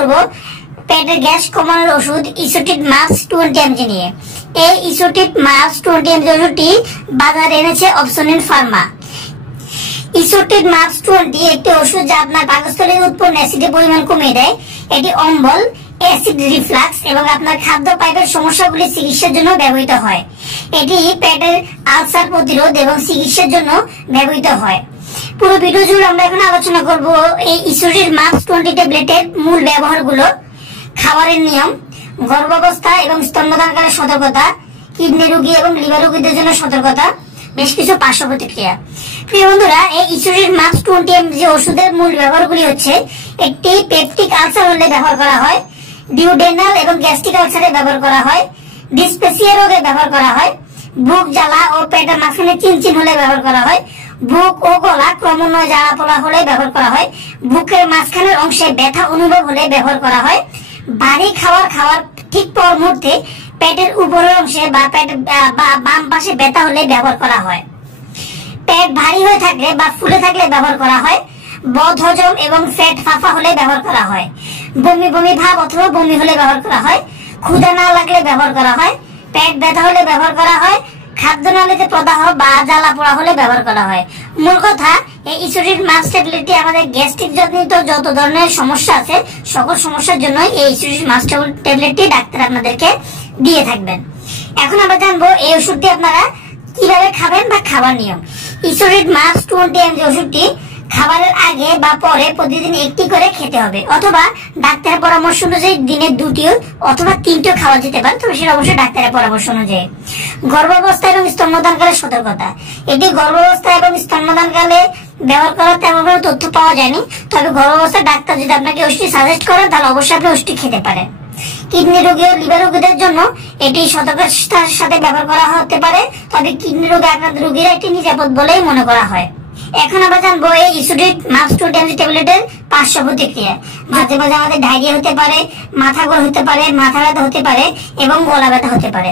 করব পেটের গ্যাস কমানোর ওষুধ ইসোটিট মাক্স 20 mg নিয়ে। এই ইসোটিট মাক্স 20 mg ওষুধটি বাজারে এনেছে অপসনিন ফার্মা। ইসোটিট মাক্স 20 একটি ওষুধ যা আপনার পাকস্থলীতে উৎপন্ন অ্যাসিডের পরিমাণ কমিয়ে দেয়। এটি অম্বল, অ্যাসিড রিফ্লাক্স এবং আপনার খাদ্য পাইপের সমস্যাগুলি চিকিৎসার জন্য ব্যবহৃত হয়। এটি পেটের আলসার প্রতিরোধ এবং চিকিৎসার জন্য ব্যবহৃত হয়। পুরো ভিডিও জুড়ে আমরা এখন আলোচনা করব এই ইসোটিট মাক্স 20 ট্যাবলেটের মূল ব্যবহারগুলো, খাবারের নিয়ম, গর্ভাবস্থা এবং স্তন্যদানকালে সতর্কতা, কিডনি রোগী এবং লিভার রোগীদের জন্য সতর্কতা, বেশ কিছু পার্শ্ব প্রতিক্রিয়া। প্রিয় বন্ধুরা, এই ইসোটিট মাক্স 20 mg ওষুধের মূল ব্যবহারগুলি হচ্ছে: একটি পেপটিক আলসার হলে ব্যবহার করা হয়, ডিউডেনাল এবং গ্যাস্ট্রিক আলসারে ব্যবহার করা হয়, ডিসপেসিয়া রোগে ব্যবহার করা হয়, বুক জ্বালা ও পেটের মাঝখানে চিনচিন হলে ব্যবহার করা হয়, বুক ও গলা ক্রমান্বয়ে জ্বালা পোড়া হলে ব্যবহার করা হয়, বুকের মাঝখানের অংশে ব্যথা অনুভব হলে ব্যবহার করা হয়, ভারী খাওয়ার ঠিক পর মুহূর্তে পেটের উপরের অংশে বা পেটের বাম পাশে ব্যথা হলে ব্যবহার করা হয়, পেট ভারী হয়ে থাকলে বা ফুলে থাকলে ব্যবহার করা হয়, বদহজম এবং পেট ফাঁপা হলে ব্যবহার করা হয়, বমি বমি ভাব অথবা বমি হলে ব্যবহার করা হয়, ক্ষুধা না লাগলে ব্যবহার করা হয়, পেট ব্যথা হলে ব্যবহার করা হয়, খাদ্যনালীতে প্রদাহ বা জ্বালা পোড়া হলে ব্যবহার করা হয়। মূল কথা, এই ইসোটিট মাক্স ট্যাবলেটটি আমাদের গ্যাস্ট্রিক জনিত যত ধরনের সমস্যা আছে সকল সমস্যার জন্য এই ইসোটিট মাক্স ট্যাবলেটটি ডাক্তার আপনাদেরকে দিয়ে থাকবেন। এখন আমরা জানবো এই ওষুধটি আপনারা কিভাবে খাবেন বা খাবার নিয়ম। ইসোটিট মাক্স 20 mg ওষুধটি খাবারের আগে বা পরে প্রতিদিন একটি করে খেতে হবে, অথবা ডাক্তারের পরামর্শ অনুযায়ী দিনে 2টিও অথবা 3টিও খাওয়া যেতে পারে, তবে সেটা অবশ্যই ডাক্তারের পরামর্শ অনুযায়ী। গর্ভাবস্থা এবং স্তন্যদানকালে সতর্কতা। এটি গর্ভাবস্থা এবং স্তন্যদানকালে ব্যবহার করার তেমন কোনো তথ্য পাওয়া যায়নি, তবে গর্ভাবস্থায় ডাক্তার যদি আপনাকে ওষুধটি সাজেস্ট করেন তাহলে অবশ্যই আপনি ওষুধটি খেতে পারেন। কিডনি রোগী ও লিভার রোগীদের জন্য এটি সতর্কতার সাথে ব্যবহার করা হতে পারে, তবে কিডনি রোগে আক্রান্ত রোগীরা এটি নিরাপদ বলেই মনে করা হয়। এখন আমরা জানবো এই ইসোটিট মাক্স 20 mg ট্যাবলেটের পার্শ্ব প্রতিক্রিয়া। মাঝে মাঝে আমাদের ডায়রিয়া হতে পারে, মাথা ঘোর হতে পারে, মাথা ব্যথা হতে পারে এবং গলা ব্যথা হতে পারে।